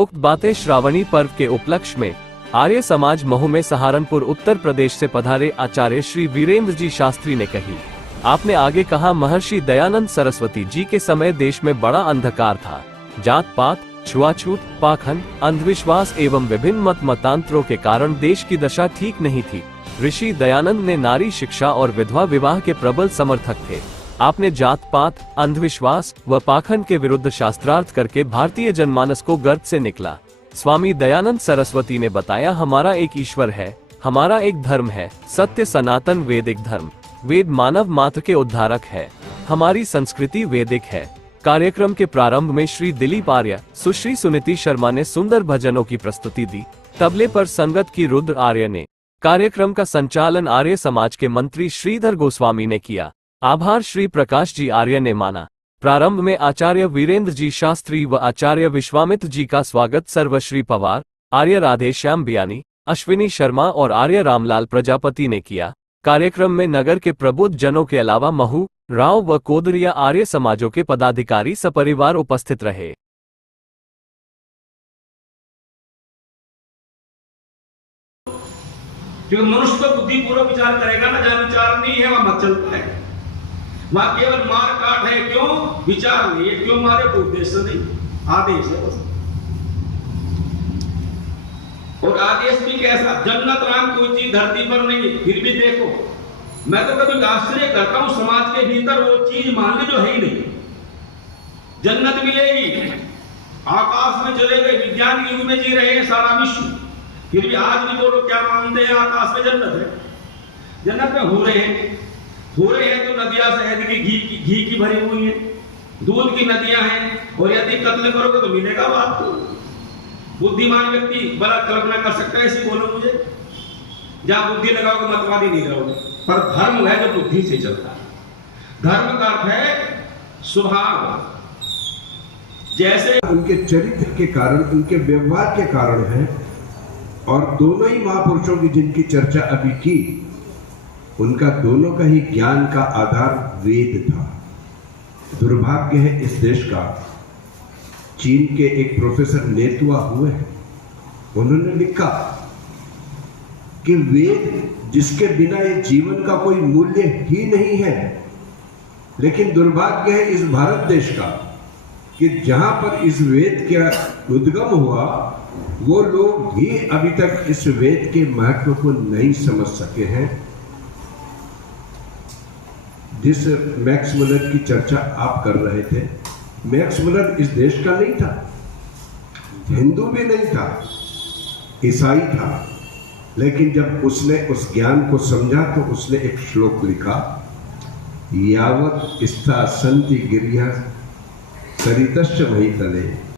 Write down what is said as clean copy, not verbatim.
उक्त बातें श्रावणी पर्व के उपलक्ष्य में आर्य समाज महू में सहारनपुर उत्तर प्रदेश से पधारे आचार्य श्री वीरेंद्र जी शास्त्री ने कही। आपने आगे कहा, महर्षि दयानंद सरस्वती जी के समय देश में बड़ा अंधकार था। जात पात, छुआछूत, पाखंड, अंधविश्वास एवं विभिन्न मत मतांतरों के कारण देश की दशा ठीक नहीं थी। ऋषि दयानंद ने नारी शिक्षा और विधवा विवाह के प्रबल समर्थक थे। आपने जात पात, अंधविश्वास व पाखंड के विरुद्ध शास्त्रार्थ करके भारतीय जनमानस को गर्त से निकला। स्वामी दयानंद सरस्वती ने बताया, हमारा एक ईश्वर है, हमारा एक धर्म है, सत्य सनातन वैदिक धर्म। वेद मानव मात्र के उद्धारक है, हमारी संस्कृति वैदिक है। कार्यक्रम के प्रारंभ में श्री दिलीप आर्य, सुश्री सुनीति शर्मा ने सुंदर भजनों की प्रस्तुति दी। तबले पर संगत की रुद्र आर्य ने। कार्यक्रम का संचालन आर्य समाज के मंत्री श्रीधर गोस्वामी ने किया। आभार श्री प्रकाश जी आर्य ने माना। प्रारंभ में आचार्य वीरेंद्र जी शास्त्री व आचार्य विश्वामित्र जी का स्वागत सर्वश्री पवार, आर्य राधेश्याम बियानी, अश्विनी शर्मा और आर्य रामलाल प्रजापति ने किया। कार्यक्रम में नगर के प्रबुद्ध जनों के अलावा महू, राव व कोदरिया आर्य समाजों के पदाधिकारी सपरिवार उपस्थित रहे। क्योंकि मनुष्य तो बुद्धिपूर्वक विचार करेगा ना, जहां विचार नहीं है वहां मत चलता है, वहां केवल मार काट है। क्यों? विचार नहीं है। क्यों मारे? कोई उद्देश्य नहीं, आदेश है बस। और आदेश भी कैसा? जन्नत नाम कोई चीज धरती पर नहीं, फिर भी देखो, मैं तो कभी आश्चर्य करता हूं, समाज के भीतर वो चीज मान ली जो है ही नहीं। जन्नत मिलेगी, आकाश में चले गए, विज्ञान के युग में जी रहे हैं सारा विश्व, फिर भी आज भी वो लोग क्या मानते हैं? आकाश में जन्नत है। जन्नत में हो रहे हैं तो नदियां शहद की घी की भरी हुई है, दूध की नदियां हैं, और यदि कत्ल करोगे तो मिलेगा। बात तो बुद्धिमान व्यक्ति बड़ा कल्पना कर सकता है, ऐसी बोलो मुझे। जहां बुद्धि लगाओगे मतवादी नहीं रहोगे। पर धर्म है जो बुद्धि से चलता है। धर्म का अर्थ है स्वभाव। जैसे उनके चरित्र के कारण, उनके व्यवहार के कारण है। और दोनों ही महापुरुषों की जिनकी चर्चा अभी की, उनका दोनों का ही ज्ञान का आधार वेद था। दुर्भाग्य है इस देश का, चीन के एक प्रोफेसर नेतुआ हुए हैं, उन्होंने लिखा कि वेद जिसके बिना ये जीवन का कोई मूल्य ही नहीं है। लेकिन दुर्भाग्य है इस भारत देश का कि जहां पर इस वेद का उद्गम हुआ, वो लोग भी अभी तक इस वेद के महत्व को नहीं समझ सके हैं। जिस मैक्स मुलर की चर्चा आप कर रहे थे, मैक्स मुलर इस देश का नहीं था, हिंदू भी नहीं था, ईसाई था। लेकिन जब उसने उस ज्ञान को समझा तो उसने एक श्लोक लिखा, यावत स्था संति गिरिया सरितश्च वही तले